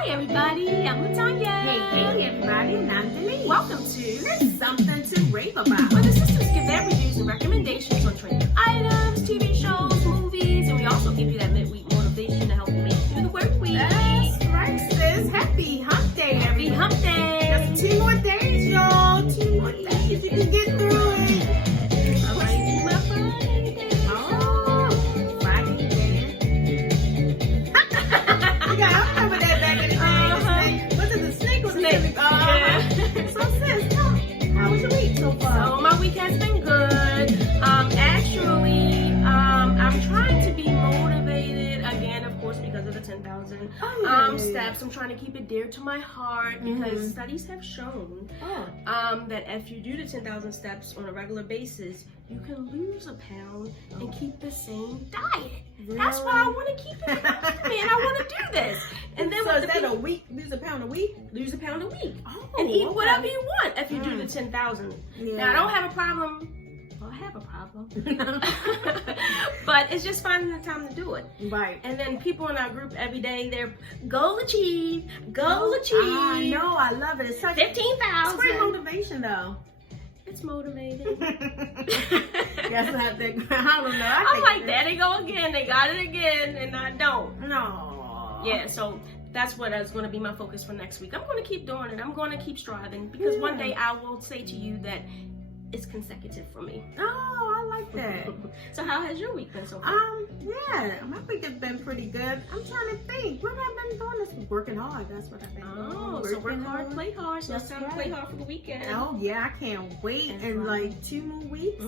Hi everybody, I'm Latanya. Hey everybody, and I'm Denise. Welcome to There's Something to Rave About. where the sisters give their reviews and recommendations on trending items, TV shows, movies, and we also give you that midweek motivation to help you make it through the work week. That's right, sis. Happy hump day, Happy everyone. hump day. Just 2 more days, y'all. 2 more days. You can get through it. All right, it's my Friday. Oh, Friday again. I remember that back in the day. Was it the snake or the Snake. snake? So sis, how was your week so far? So my week has been good. Actually, I'm trying to be motivated again, of course, because of the 10,000 steps. I'm trying to keep it dear to my heart because studies have shown that if you do the 10,000 steps on a regular basis, you can lose a pound and keep the same diet. Really? That's why I want to keep it moving, and I want to do this. And then So with is the that a week? Lose a pound a week? lose a pound a week Oh, and eat okay. whatever you want if you do the 10,000. Yeah. Now I don't have a problem. Well, I have a problem, but it's just finding the time to do it. Right. And then people in our group every day, they're goal achieve, goal achieve. I know, I love it. It's such 15,000. It's great motivation though. It's motivating. Yes, I don't know. I'm like, there they go again. They got it again, and I don't. No. Yeah, so that's what is going to be my focus for next week. I'm going to keep doing it. I'm going to keep striving because one day I will say to you that it's consecutive for me. Oh, I like that. So how has your week been so far? Yeah, my week has been pretty good. I'm trying to think. What have I been doing? This working hard. That's what I've been doing. Oh, so work hard, play hard. So it's That's time to play right. hard for the weekend. Oh yeah, I can't wait. That's In right. like 2 more weeks,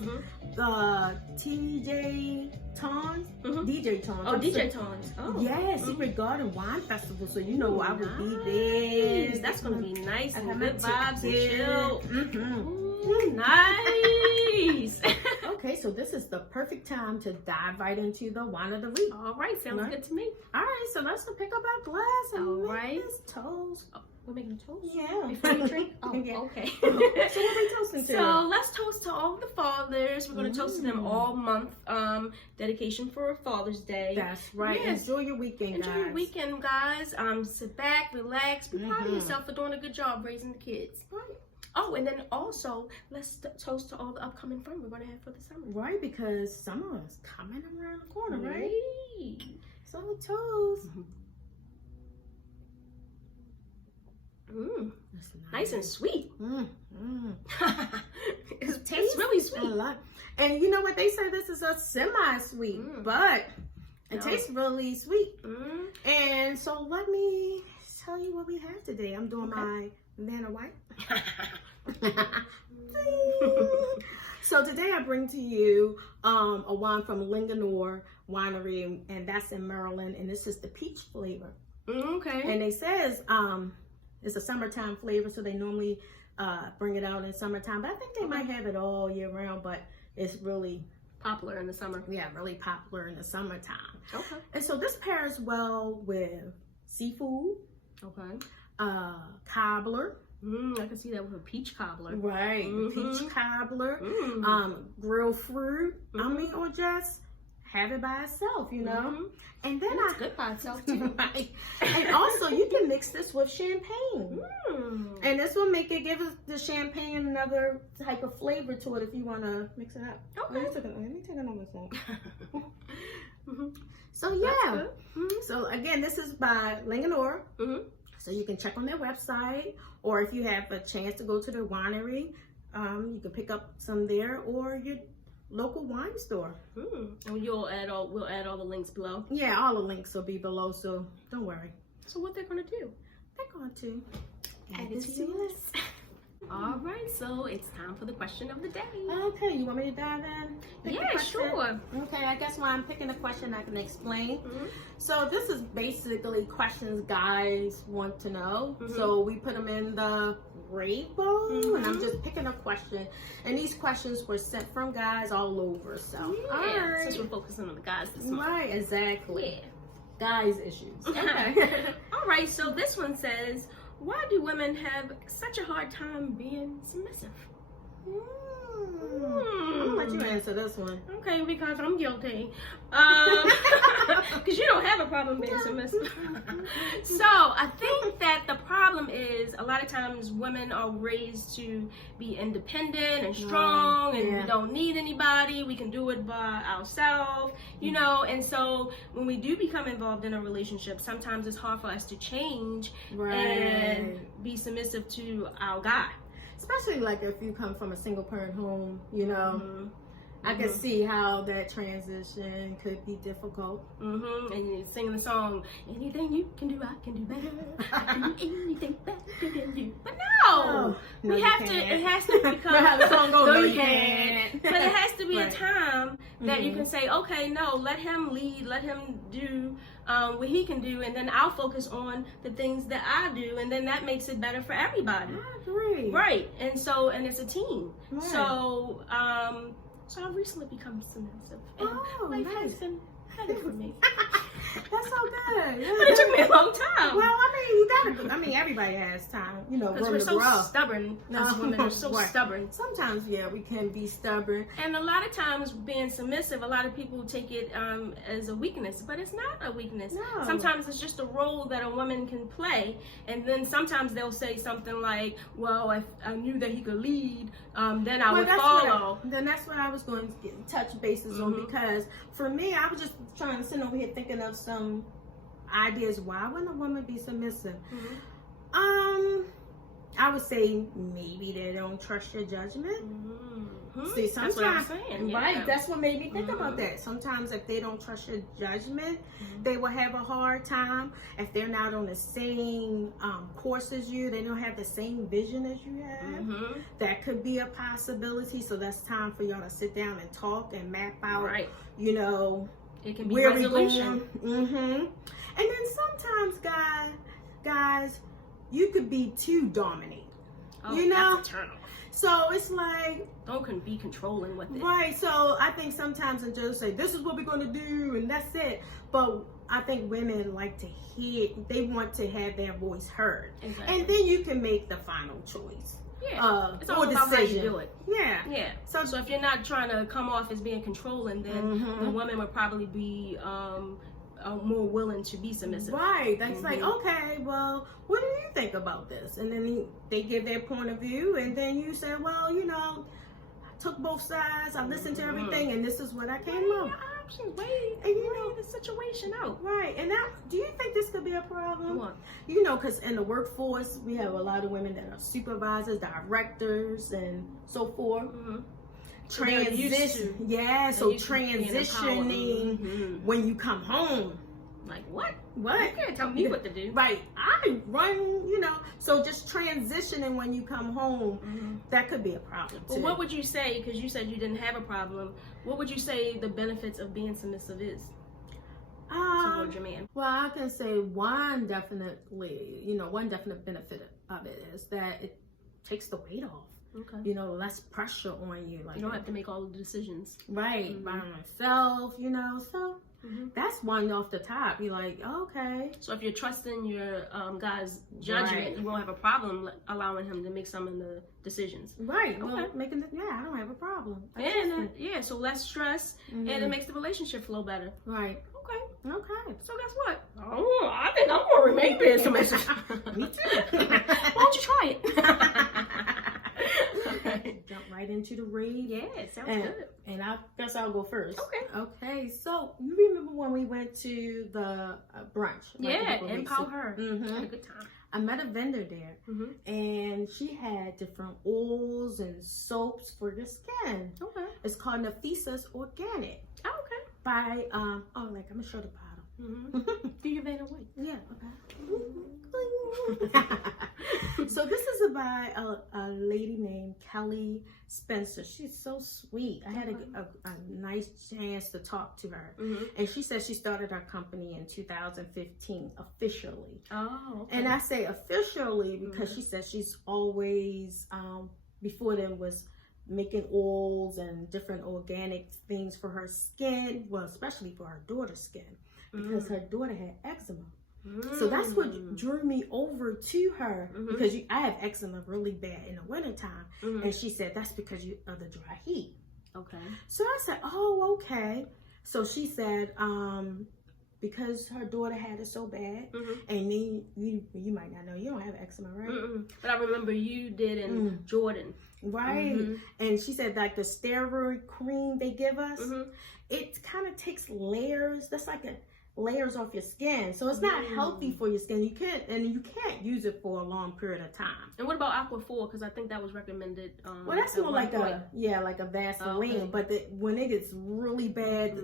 the DJ Tons, DJ Tons. Oh, DJ Tons. Oh, Yes, Secret Garden Wine Festival. So you know I will be nice. there. That's gonna be nice I and have good my vibes and ticket. chill. Mhm. Ooh, nice. Okay, so this is the perfect time to dive right into the wine of the week. All right, sounds Right. good to me. All right, so let's go pick up our glass and All make right. this toast. Oh, we're making a toast? Yeah. Before we drink? Oh, Yeah. okay. So what are we toasting to? So let's toast to all the fathers. We're going to toast to them all month. Dedication for Father's Day. That's right. Yes. Enjoy your weekend, Enjoy guys. your weekend, guys. Sit back, relax, be proud of yourself for doing a good job raising the kids. Right. Oh, and then also, let's toast to all the upcoming fun we're going to have for the summer. Right, because summer is coming around the corner, right? Right. So toast. That's Nice and sweet. It It's really a sweet. lot. And you know what? They say this is a semi-sweet, but it No. tastes really sweet. Mm. And so let me tell you what we have today. I'm doing Okay. my Vanna White. So today I bring to you a wine from Linganore Winery, and that's in Maryland, and this is the peach flavor. Okay. And they says it's a summertime flavor, so they normally bring it out in summertime, but I think they might have it all year round, but it's really Popular in the summer. really popular in the summertime. Okay. And so this pairs well with seafood, Okay. cobbler, I can see that with a peach cobbler. right, peach cobbler, Mm. grilled fruit, I mean, or just have it by itself, you know. And then It's good by itself too. right. And also you can mix this with champagne. And this will make it give the champagne another type of flavor to it if you want to mix it up. Okay. Let me take another sip. Mhm. So That's yeah. good. Mhm. So again, this is by Linganore. Mhm. So you can check on their website, or if you have a chance to go to their winery, you can pick up some there, or your local wine store. And we'll add all the links below. Yeah, all the links will be below, so don't worry. So what they're gonna do? They're going to Add it to your list. All right, so it's time for the question of the day. Okay, you want me to dive in? Pick the Yeah, question? sure. Okay, I guess while I'm picking a question, I can explain. Mhm. So this is basically questions guys want to know. So we put them in the Rave bowl, and I'm just picking a question. And these questions were sent from guys all over. So Yeah, all right, since we're focusing on the guys this month. right, exactly. Yeah. Guys issues. Okay. All right, so this one says, why do women have such a hard time being submissive? I'm gonna let you answer this one. Okay, because I'm guilty. Because you don't have a problem being submissive. So I think that the problem is a lot of times women are raised to be independent and strong, and we don't need anybody. We can do it by ourselves, you know. And so when we do become involved in a relationship, sometimes it's hard for us to change and be submissive to our guy. Especially like if you come from a single parent home, you know. I can see how that transition could be difficult. And you're singing the song, anything you can do, I can do better. I can do anything better than you. But no, we have to. It has to become. How the song goes? No, you can't. But it has to be a time that you can say, okay, no, let him lead, let him do what he can do, and then I'll focus on the things that I do, and then that makes it better for everybody. I agree. Right, and it's a team. Right. So I've recently become submissive. And life has been better for me. That's so good. Yeah. But it took me a long time. Well, I mean, everybody has time, you know, because we're so stubborn. Us women are so stubborn. Sometimes, we can be stubborn. And a lot of times being submissive, a lot of people take it as a weakness, but it's not a weakness. No. Sometimes it's just a role that a woman can play. And then sometimes they'll say something like, well, if I knew that he could lead, then I would follow. Then that's what I was going to touch bases on, because for me, I was just trying to sit over here thinking of some ideas. Why wouldn't a woman be submissive? I would say maybe they don't trust your judgment. See, sometimes, that's what I'm saying. Right? That's what made me think about that. Sometimes, if they don't trust your judgment, they will have a hard time. If they're not on the same course as you, they don't have the same vision as you have. That could be a possibility. So that's time for y'all to sit down and talk and map out. You know, it can be resolution. And then sometimes, guys, you could be too dominant. You know. That's a turn off. So it's like, don't be controlling with it. Right. So I think sometimes they just say, this is what we're going to do, and that's it. But I think women like to hear, they want to have their voice heard. And then you can make the final choice. It's all about how you do it. So if you're not trying to come off as being controlling, then the woman would probably be more willing to be submissive. Right. That's like, okay, well, what do you think about this? And then they give their point of view, and then you say, well, you know, I took both sides, I listened to everything, and this is what I came up. Wait, and you know the situation out. Right. And now, do you think this could be a problem? What? You know, because in the workforce, we have a lot of women that are supervisors, directors, and so forth. So transitioning when you come home. Like, what? What? You can't tell me what to do. Right. I run, you know. So just transitioning when you come home, that could be a problem too. Well, what would you say, because you said you didn't have a problem, what would you say the benefits of being submissive is towards your man? Well, I can say one definite benefit of it is that it takes the weight off. Okay. You know, less pressure on you. Like, you don't have to make all the decisions. Right. By myself, you know. So that's one off the top. You're like, okay. So if you're trusting your guy's judgment, you won't have a problem allowing him to make some of the decisions. Right. Okay. Well, I don't have a problem. So less stress, and it makes the relationship flow better. Right. Okay. So guess what? Oh, I think I'm going to remain being submissive. Me too. Why don't you try it? Jump right into the rave. Yeah, it sounds good. And I guess I'll go first. Okay. So you remember when we went to the brunch? Empower Her. Had a good time. I met a vendor there, and she had different oils and soaps for your skin. Okay. It's called the Thesis Organic. Oh, okay. By I'm gonna show the bottle. Do your Vanna White. Yeah. Okay. So this is by a lady named Kelly Spencer. She's so sweet. I had a nice chance to talk to her, and she said she started her company in 2015 officially. Oh. Okay. And I say officially because she said she's always before then was making oils and different organic things for her skin, well, especially for her daughter's skin, because her daughter had eczema. So that's what drew me over to her, because I have eczema really bad in the wintertime. And she said, that's because of the dry heat. Okay. So I said, oh, okay. So she said, because her daughter had it so bad, and then you might not know, you don't have eczema, right? But I remember you did in Jordan. Right. And she said, like, the steroid cream they give us, it kind of takes layers. That's like layers off your skin, so it's not healthy for your skin. You can't use it for a long period of time. And what about Aqua 4? Because I think that was recommended. Well, that's more like a Vaseline. But when it gets really bad,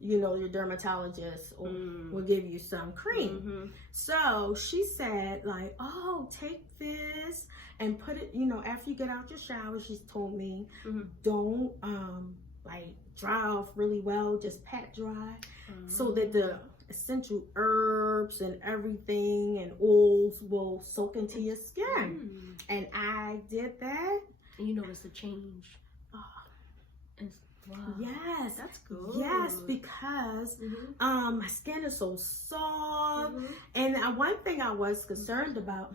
you know, your dermatologist will give you some cream. So she said, like, oh, take this and put it, you know, after you get out your shower. She's told me, don't like dry off really well, just pat dry, so that the essential herbs and everything and oils will soak into your skin. And I did that. And you noticed a change. Wow. Yes, that's good. Yes, because my skin is so soft. And one thing I was concerned about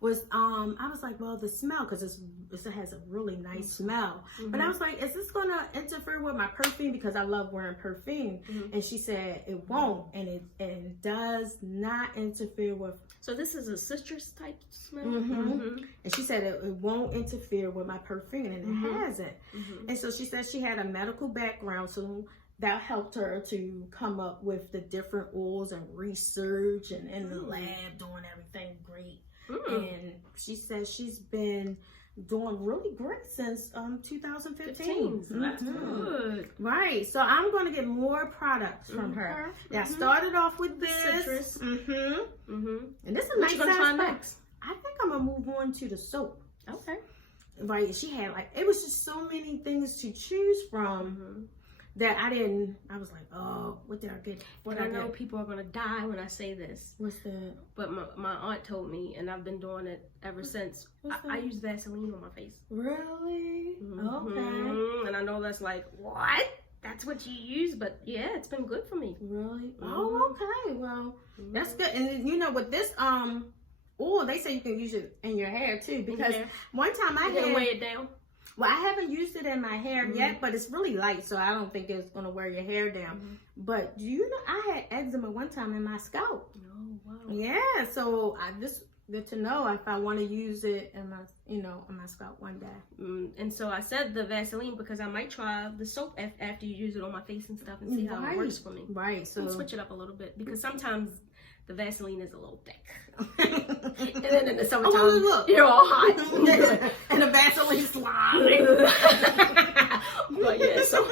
was I was like, well, the smell, because it has a really nice smell. But I was like, is this gonna interfere with my perfume, because I love wearing perfume? And she said it won't, and it does not interfere with. So this is a citrus type smell? And she said it won't interfere with my perfume, and it hasn't. And so she said she had a medical background, so that helped her to come up with the different oils and research, and in the lab doing everything great. And she says she's been doing really great since 2015. So that's good. Right. So I'm going to get more products from her. Yeah, I started off with this. Citrus. And this is a What nice you gonna try size next? I think I'm going to move on to the soap. Okay. Right. She had it was just so many things to choose from. That I was like, oh, what did I get? I know people are going to die when I say this. What's that? But my aunt told me, and I've been doing it ever since. I use Vaseline on my face. Really? Okay. And I know that's like, what? That's what you use? But yeah, it's been good for me. Really? Oh, okay. Well, that's good. And you know, with this, they say you can use it in your hair too, because one time I had weigh it down. Well, I haven't used it in my hair yet, but it's really light, so I don't think it's going to wear your hair down. But do you know, I had eczema one time in my scalp. Oh, wow. Yeah, so I just good to know if I want to use it in my, on my scalp one day. And so I said the Vaseline because I might try the soap after you use it on my face and stuff and see how it works for me. Right. So switch it up a little bit, because sometimes the Vaseline is a little thick. And then in the summertime, you're all hot. And the Vaseline slime. But yeah, so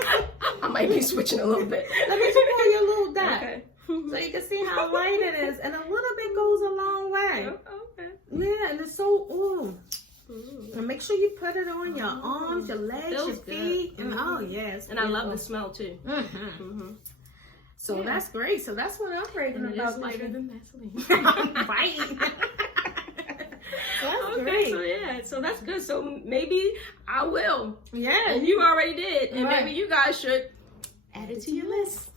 I might be switching a little bit. Let me pull your little dot. Okay. So you can see how light it is. And a little bit goes a long way. Okay. Yeah, and it's so, And make sure you put it on your arms, your legs, your feet. And yes. And I love the smell too. So that's great. So that's what I'm raving about. It's lighter than Vaseline. Right. That's great. So that's good. So maybe I will. Yeah. And you already did. And maybe you guys should add it to your list.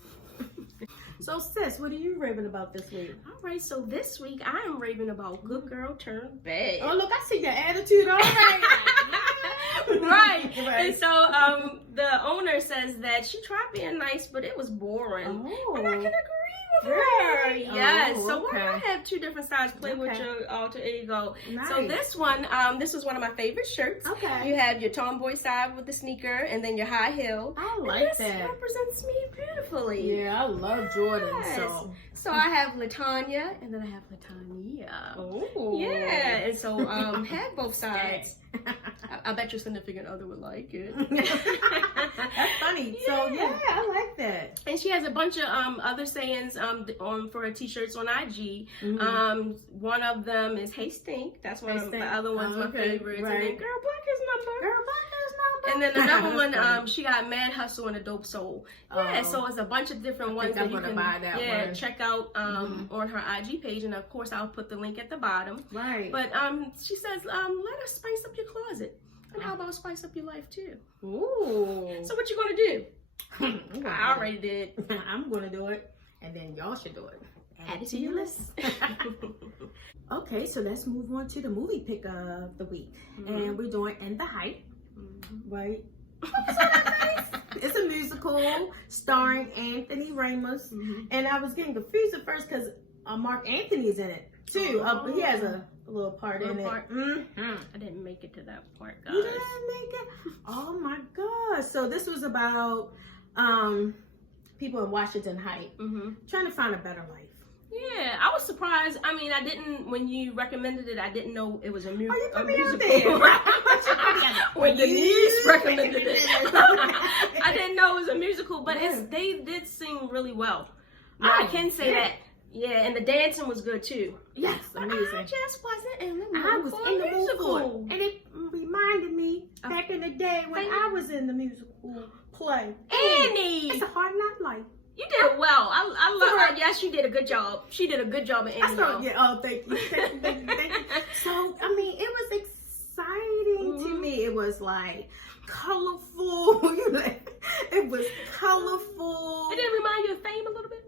So sis, what are you raving about this week? All right, so this week I am raving about good girl turn bad. Oh, look, I see your attitude already. Right. And so the owner says that she tried being nice, but it was boring. And I can agree with her. Yes. So why do I have two different styles? Play with your alter ego. Nice. So this one, this is one of my favorite shirts. Okay. You have your tomboy side with the sneaker and then your high heel. I like that. This represents me beautifully. Yeah, I love Jordan. So I have Latanya and then I have Latanya. Oh. Yeah. And so have both sides. I bet your significant other would like it. That's funny. Yeah. So yeah, I like that. And she has a bunch of other sayings for her t-shirts on IG. One of them is "Hey Stink." That's one of the other ones. My favorites. Right. And then "Girl Black is number." Girl Black is number. And then another one, she got "Mad Hustle" and "A Dope Soul." Yeah, so it's a bunch of different ones that you can buy that check out on her IG page, and of course I'll put the link at the bottom. Right. But she says, let us spice up your closet. And how about spice up your life too? Ooh. So what you gonna do? I already did. I'm gonna do it, and then y'all should do it. Add it to your list. Okay, so let's move on to the movie pick of the week. And we're doing In the Height, right? It's a musical starring Anthony Ramos. And I was getting confused at first because Mark Anthony's in it too. He has a little part in it. I didn't make it to that part, guys. You didn't make it? Oh my gosh. So this was about people in Washington Heights trying to find a better life. Yeah, I was surprised. I mean, I didn't, when you recommended it, I didn't know it was a musical. Oh, you put me out there. When Denise recommended it, I didn't know it was a musical, but they did sing really well. Now, I can say that. Yeah, and the dancing was good too. Yes, amazing. I just wasn't in the mood I was for in a the musical. musical. And it reminded me back in the day when I was in the musical play. Annie! It's a hard knock life. You did it well. I love her. Yes, she did a good job. She did a good job in Annie. Thank you. Thank you. So, I mean, it was exciting to me. It was like colorful. It was colorful. It didn't remind you of Fame a little bit?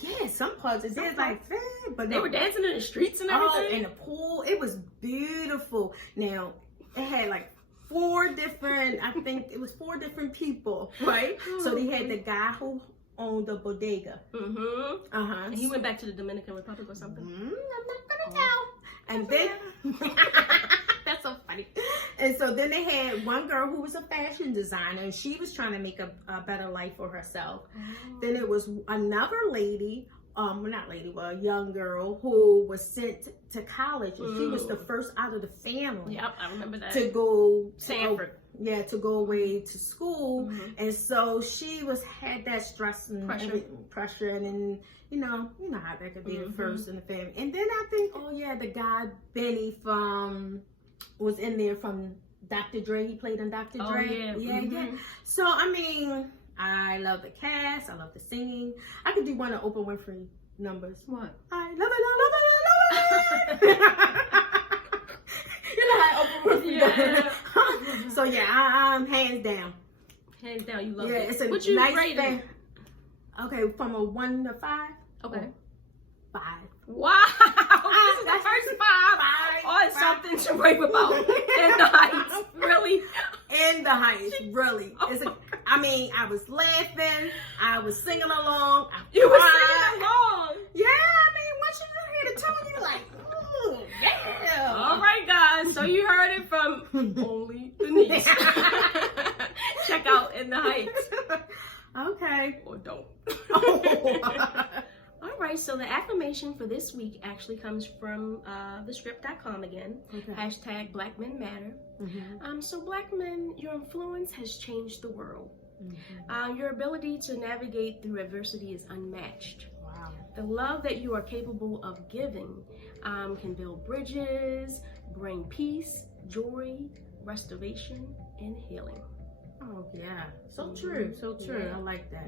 Yeah, some parts it did like that, but they were dancing in the streets and everything. Oh, in the pool. It was beautiful. Now, it had like four different people, right? So they had the guy who owned the bodega. And he went back to the Dominican Republic or something. I'm not gonna tell. And then that's so funny. And so then they had one girl who was a fashion designer, and she was trying to make a better life for herself. Then it was another lady, a young girl who was sent to college, and she was the first out of the family. Yep, I remember that. To go Sanford. To go away to school. And so she had that stress and pressure, and then you know how that could be the first in the family. And then I think, the guy Benny was in there from Dr. Dre. He played in Dr. Dre. Yeah. So I mean, I love the cast. I love the singing. I could do one of Oprah Winfrey numbers. What? I love it. You know how Oprah Winfrey does. So yeah, I'm hands down. Hands down, you love it. Yeah, it's a what you nice rated? thing. Okay, from a 1 to 5. Okay. 5. Wow. This is the first 5. Oh, it's something to rave about. In the Heights. Really? In the Heights, really. I mean, I was laughing. I was singing along. You were singing along? Yeah, I mean, once you hear the tune, you're like, ooh, yeah. All right, guys. So you heard it from only Denise. Check out In the Heights. Okay. Or don't. All right, so the affirmation for this week actually comes from thescript.com again. Hashtag Black Men Matter. So Black men, your influence has changed the world. Your ability to navigate through adversity is unmatched. Wow. The love that you are capable of giving can build bridges, bring peace, joy, restoration, and healing. Oh, yeah. So true. So true. Yeah. I like that.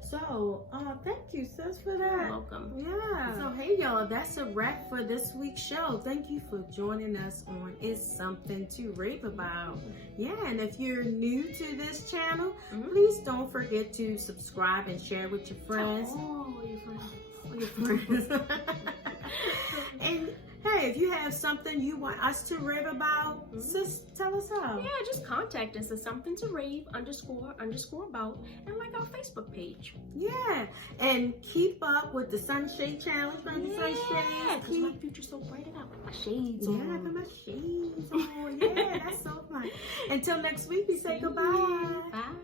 So, thank you, sis, for that. You're welcome. Yeah. So, hey, y'all, that's a wrap for this week's show. Thank you for joining us on It's Something to Rave About. Yeah, and if you're new to this channel, please don't forget to subscribe and share with your friends. Your friends. And hey, if you have something you want us to rave about, sis, tell us how. Yeah, just contact us at something to rave _ about and like our Facebook page. Yeah, and keep up with the Sunshade Challenge. Yeah, because my future's so bright. I got my shades on. Yeah, I got my shades on. Yeah, that's so fun. Until next week, we say goodbye. Bye.